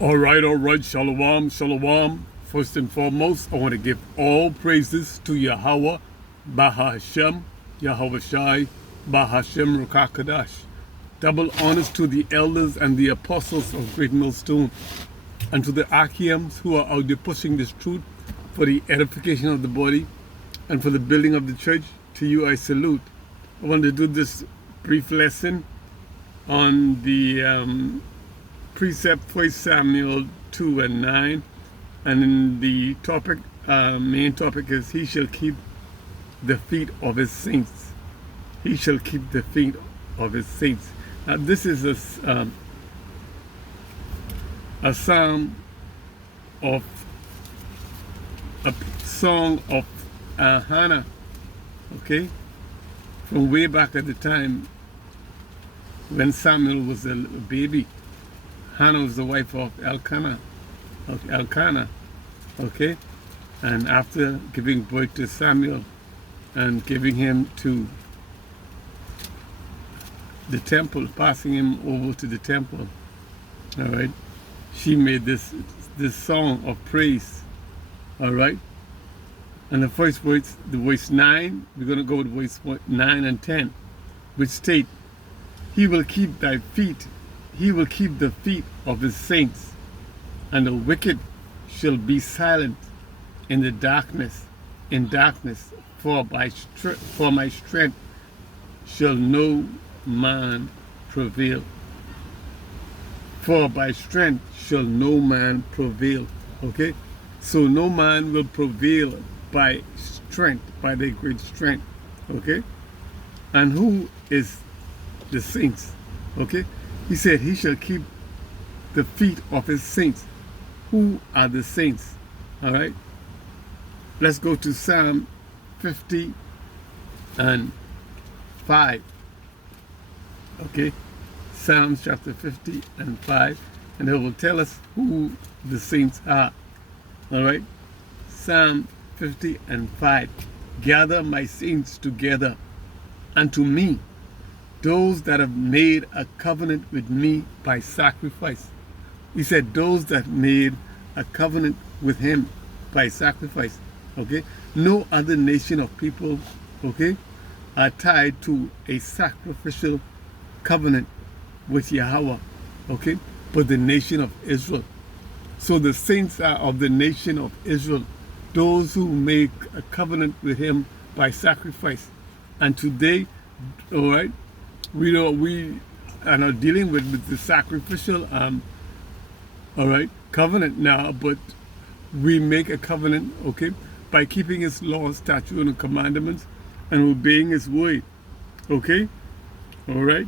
All right, shalom, shalom. First and foremost, I want to give all praises to Yahweh, Bahashem, Yahweh Shai, Bahashem Rukakadash. Double honors to the elders and the apostles of Great Millstone, and to the Achians who are out there pushing this truth for the edification of the body and for the building of the church. To you I salute. I want to do this brief lesson on the precept 1 Samuel 2 and 9, and in the topic, main topic is he shall keep the feet of his saints. He shall keep the feet of his saints. Now this is a psalm of a song of Hannah, okay, from way back at the time when Samuel was a baby. Hannah was the wife of Elkanah, okay? And after giving birth to Samuel and giving him to the temple, passing him over to the temple, all right, she made this song of praise, all right? And the first words, the verse 9, we're going to go with verse 9 and 10, which state, he will keep thy feet, he will keep the feet of his saints, and the wicked shall be silent in the darkness, for my strength shall no man prevail. For by strength shall no man prevail. Okay? So no man will prevail by strength, by their great strength. Okay? And who is the saints? Okay? He said he shall keep the feet of his saints. Who are the saints? All right? Let's go to Psalm 50 and 5. Okay? Psalms chapter 50 and 5. And it will tell us who the saints are. All right? Psalm 50 and 5. Gather my saints together unto me, those that have made a covenant with me by sacrifice. He said those that made a covenant with him by sacrifice. Okay? No other nation of people, okay, are tied to a sacrificial covenant with Yahweh, okay, but the nation of Israel. So the saints are of the nation of Israel, those who make a covenant with him by sacrifice. And today, all right, we are not dealing with the sacrificial all right, covenant now, but we make a covenant, okay, by keeping his laws, statutes, and commandments, and obeying his word, okay, all right,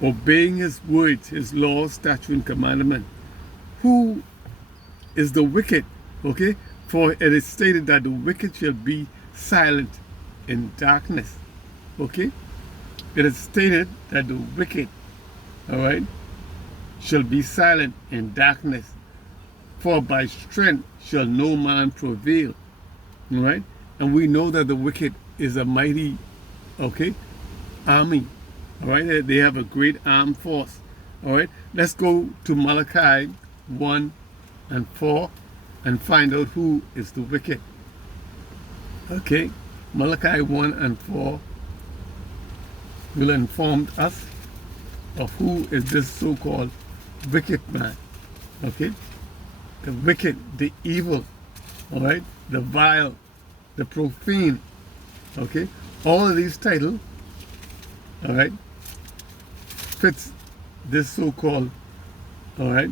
obeying his words, his laws, statutes, and commandments. Who is the wicked? Okay, for it is stated that the wicked shall be silent in darkness, okay. It is stated that the wicked, all right, shall be silent in darkness, for by strength shall no man prevail, all right? And we know that the wicked is a mighty, okay, army, all right? They have a great armed force, all right? Let's go to Malachi 1 and 4 and find out who is the wicked. Okay, Malachi 1 and 4 will inform us of who is this so-called wicked man, okay? The wicked, the evil, all right? The vile, the profane, okay? All of these titles, all right, fits this so-called, all right,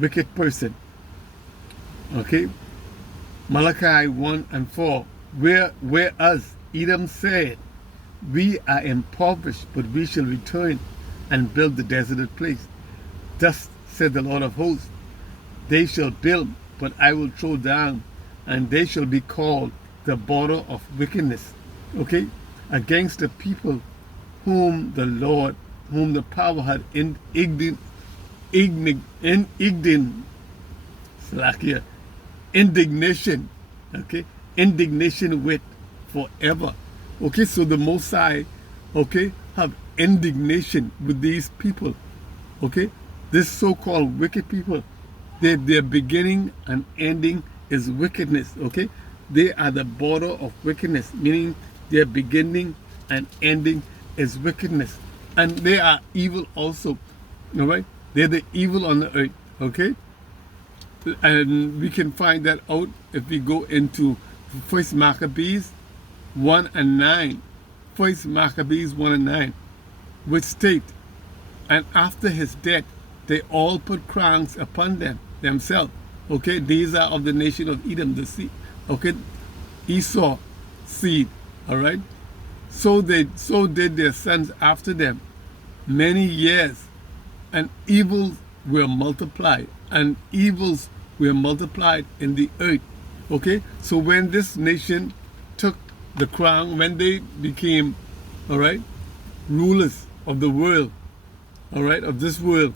wicked person, okay? Malachi 1 and 4, whereas Edom said, we are impoverished, but we shall return and build the deserted place. Thus said the Lord of hosts, they shall build, but I will throw down, and they shall be called the border of wickedness, okay, against the people whom the power had indignation indignation, okay, indignation with forever. Okay, so the Most High, okay, have indignation with these people, okay, This so-called wicked people, their beginning and ending is wickedness, okay? They are the border of wickedness, meaning their beginning and ending is wickedness. And they are evil also, all right? They're the evil on the earth, okay? And we can find that out if we go into First Maccabees 1 and 9. First Maccabees 1 and 9, which state, and after his death, they all put crowns upon themselves. Okay, these are of the nation of Edom, the seed. Okay, Esau seed. All right. So did their sons after them. Many years, and evils were multiplied, and evils were multiplied in the earth. Okay, so when this nation took the crown, when they became, all right, rulers of the world, all right, of this world,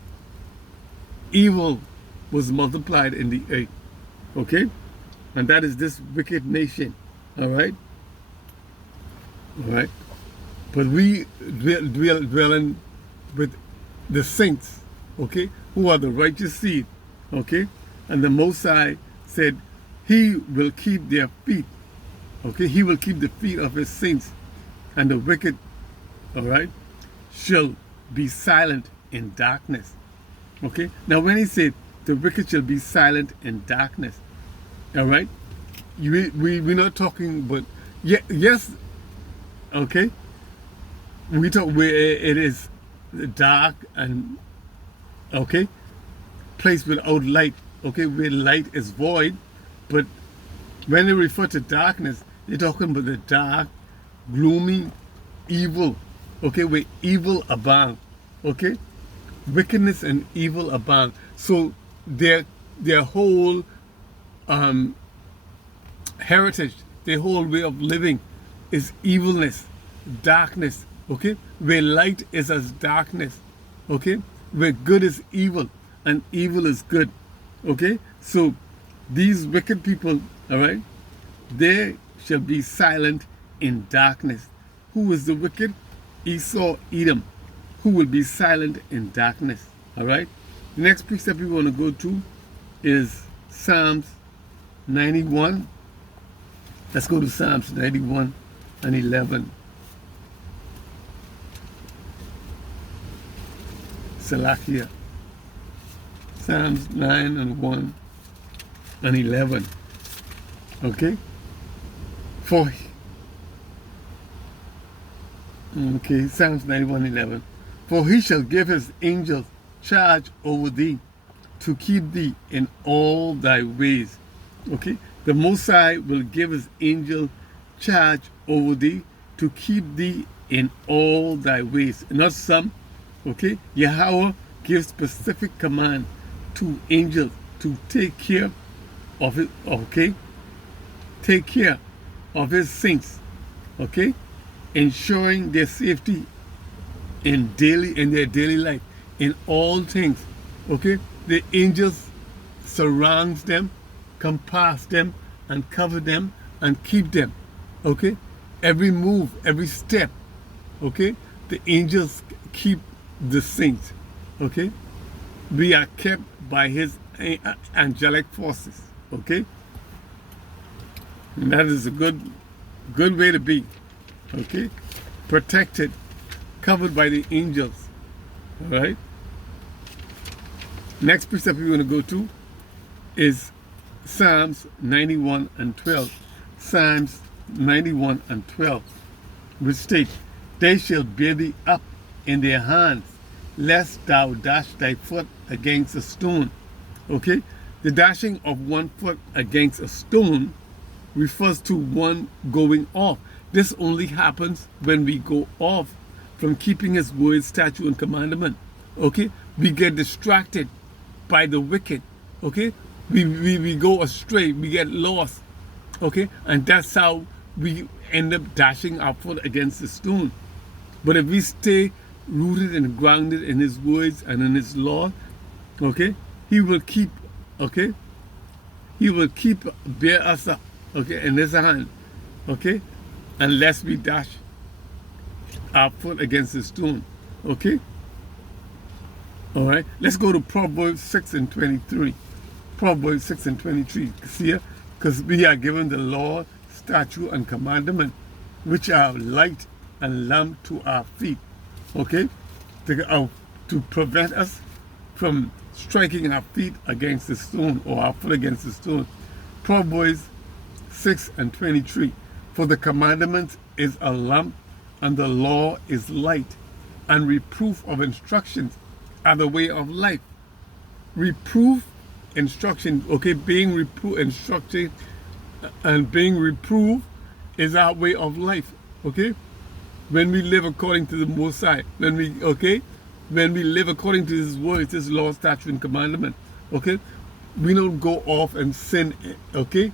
evil was multiplied in the earth, okay? And that is this wicked nation, all right? All right? But we dwelling with the saints, okay, who are the righteous seed, okay? And the Most High said, he will keep their feet, okay? He will keep the feet of his saints, and the wicked, all right, shall be silent in darkness. Okay? Now when he said the wicked shall be silent in darkness, all right? We're not talking, but yes, okay? We talk where it is dark and, okay, place without light, okay, where light is void. But when they refer to darkness, they're talking about the dark, gloomy, evil, okay, where evil abound, okay? Wickedness and evil abound. So their whole heritage, their whole way of living is evilness, darkness, okay? Where light is as darkness, okay? Where good is evil and evil is good, okay? So these wicked people, all right, they shall be silent in darkness. Who is the wicked? Esau, Edom, who will be silent in darkness, all right? The next precept we want to go to is Psalms 91. Let's go to Psalms 91 and 11. Salakia. Psalms 9 and 1 and 11. Okay? Psalms 91:11. For he shall give his angels charge over thee, to keep thee in all thy ways. Okay? The Most High will give his angel charge over thee, to keep thee in all thy ways. Not some. Okay? Yahweh gives specific command to angels to take care of it. Okay? Take care of his saints. Okay? Ensuring their safety in their daily life, in all things. Okay? The angels surrounds them, compass them, and cover them, and keep them. Okay? Every move, every step. Okay? The angels keep the saints. Okay? We are kept by his angelic forces. Okay? And that is a good way to be. Okay? Protected, covered by the angels. All right? Next precept we're going to go to is Psalms 91 and 12. Psalms 91 and 12, which states, they shall bear thee up in their hands, lest thou dash thy foot against a stone. Okay? The dashing of one foot against a stone refers to one going off. This only happens when we go off from keeping his word, statute, and commandment. Okay? We get distracted by the wicked. Okay? We go astray. We get lost. Okay? And that's how we end up dashing our foot against the stone. But if we stay rooted and grounded in his words and in his law, okay, he will keep, okay? He will keep, bear us up, okay, in his hand, okay? Unless we dash our foot against the stone, okay? All right, let's go to Proverbs 6 and 23. Proverbs 6 and 23. See here? Because we are given the law, statute, and commandment, which are light and lamp to our feet. Okay? To prevent us from striking our feet against the stone or our foot against the stone. Proverbs 6 and 23. For the commandment is a lamp, and the law is light, and reproof of instructions are the way of life. Reproof, instruction, okay, being instructed and being reproved is our way of life, okay? When we live according to the Most High, when we live according to His words, His law, statute, and commandment, okay? We don't go off and sin, okay?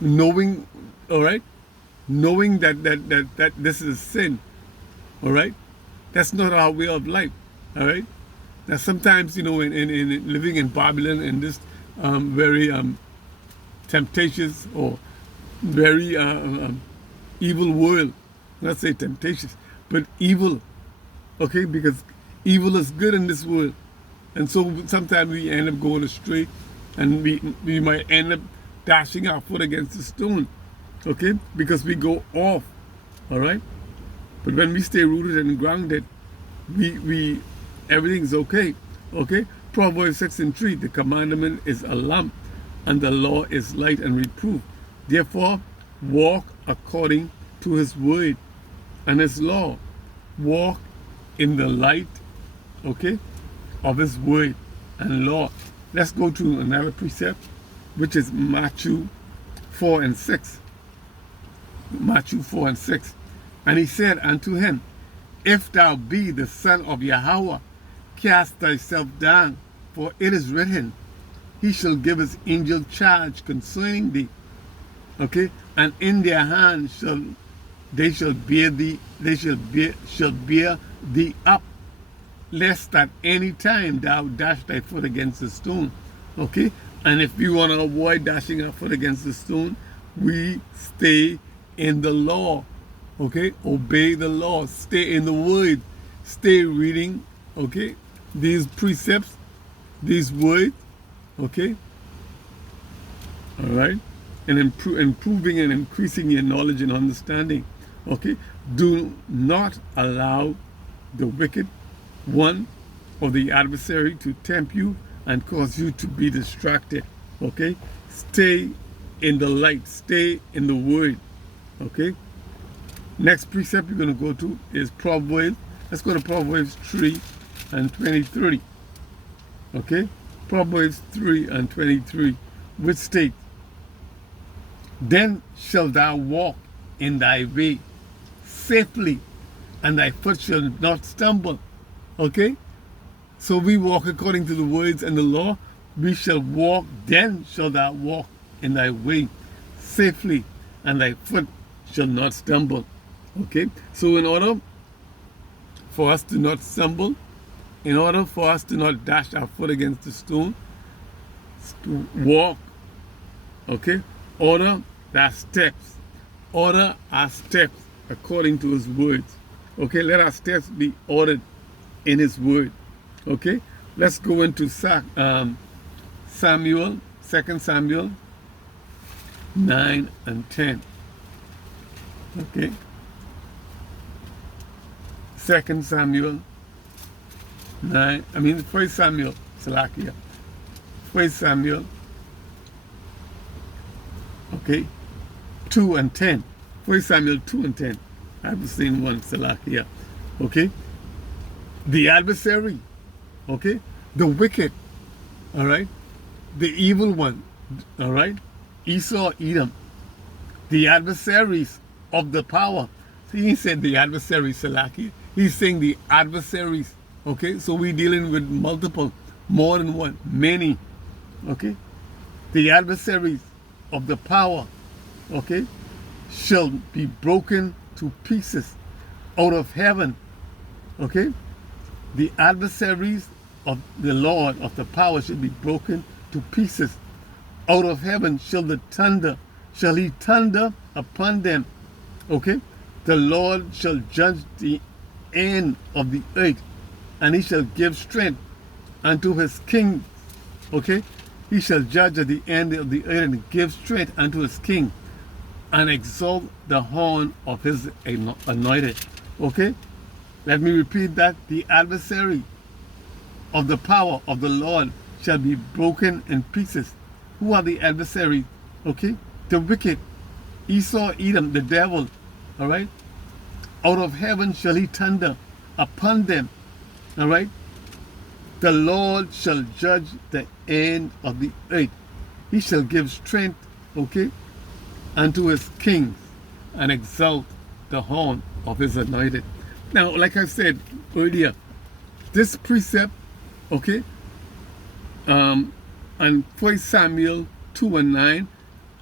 Knowing, all right? Knowing that this is sin, all right? That's not our way of life, all right? Now sometimes, in living in Babylon, in this very temptatious or very evil world, not say temptatious, but evil, okay? Because evil is good in this world. And so sometimes we end up going astray, and we might end up dashing our foot against the stone, okay? Because we go off, all right? But when we stay rooted and grounded, everything's okay, okay? Proverbs 6 and 3, the commandment is a lamp, and the law is light and reproof. Therefore, walk according to His word and His law. Walk in the light, okay, of His word and law. Let's go to another precept, which is Matthew 4 and 6. Matthew 4 and 6. And he said unto him, If thou be the Son of Yahweh, cast thyself down, for it is written, He shall give His angel charge concerning thee. Okay? And in their hands shall bear thee up, lest at any time thou dash thy foot against the stone. Okay? And if we want to avoid dashing our foot against the stone, we stay in the law. Okay? Obey the law. Stay in the word. Stay reading, okay, these precepts, these words, okay? All right? And improving and increasing your knowledge and understanding. Okay? Do not allow the wicked one or the adversary to tempt you and cause you to be distracted. Okay? Stay in the light. Stay in the word. Okay? Next precept you're going to go to is Proverbs. Let's go to Proverbs 3 and 23. Okay? Proverbs 3 and 23, which states, Then shalt thou walk in thy way safely, and thy foot shall not stumble. Okay? So we walk according to the words and the law. We shall walk, then shalt thou walk in thy way safely, and thy foot shall not stumble. Okay? So in order for us to not stumble, in order for us to not dash our foot against the stone, to walk, okay? Order our steps according to His words. Okay, let our steps be ordered in His word. Okay, let's go into 2 Samuel 9 and 10. Okay, 1 Samuel, Salakia. 1 Samuel, okay, 2 and 10. 1 Samuel 2 and 10. I've seen one, Salakia. Okay? The adversary, okay? The wicked, all right? The evil one, all right? Esau, Edom. The adversaries of the power. See, he said the adversary, Salakia. He's saying the adversaries, okay? So we're dealing with multiple, more than one, many, okay? The adversaries of the power, okay, shall be broken to pieces out of heaven, okay? The adversaries of the Lord of the power shall be broken to pieces. Out of heaven shall he thunder upon them, okay? The Lord shall judge the end of the earth, and he shall give strength unto his king. Okay? He shall judge at the end of the earth and give strength unto his king and exalt the horn of his anointed. Okay? Let me repeat that. The adversary of the power of the Lord shall be broken in pieces. Who are the adversaries? Okay? The wicked. Esau, Edom, the devil. All right? Out of heaven shall he thunder upon them. All right? The Lord shall judge the end of the earth. He shall give strength, okay, unto his kings and exalt the horn of his anointed. Now, like I said earlier, this precept, okay, and 1 Samuel 2:9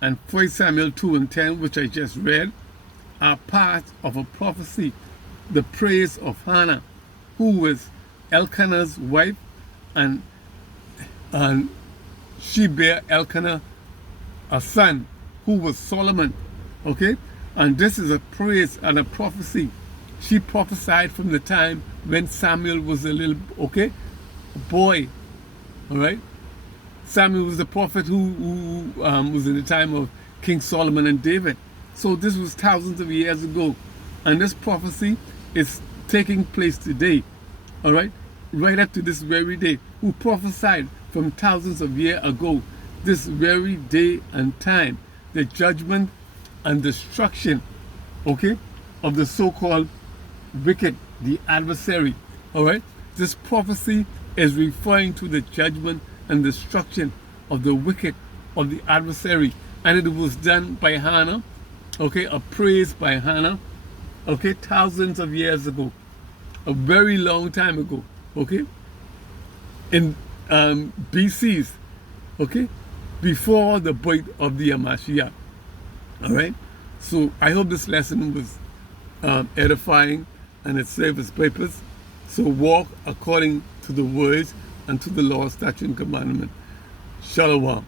and 1 Samuel 2:10, which I just read, are part of a prophecy, the praise of Hannah, who was Elkanah's wife, and she bare Elkanah a son, who was Solomon. Okay? And this is a praise and a prophecy. She prophesied from the time when Samuel was a little, okay, boy. All right? Samuel was the prophet who was in the time of King Solomon and David. So this was thousands of years ago. And this prophecy is taking place today. All right? Right up to this very day, who prophesied from thousands of years ago, this very day and time, the judgment and destruction, okay, of the so-called wicked, the adversary. All right? This prophecy is referring to the judgment and destruction of the wicked, of the adversary. And it was done by Hannah, okay, a praise by Hannah, okay, thousands of years ago, a very long time ago. Okay, in BC's, okay, before the birth of the Mashiach. All right, so I hope this lesson was edifying and it served its purpose. So walk according to the words and to the law, statute, and commandment. Shalom.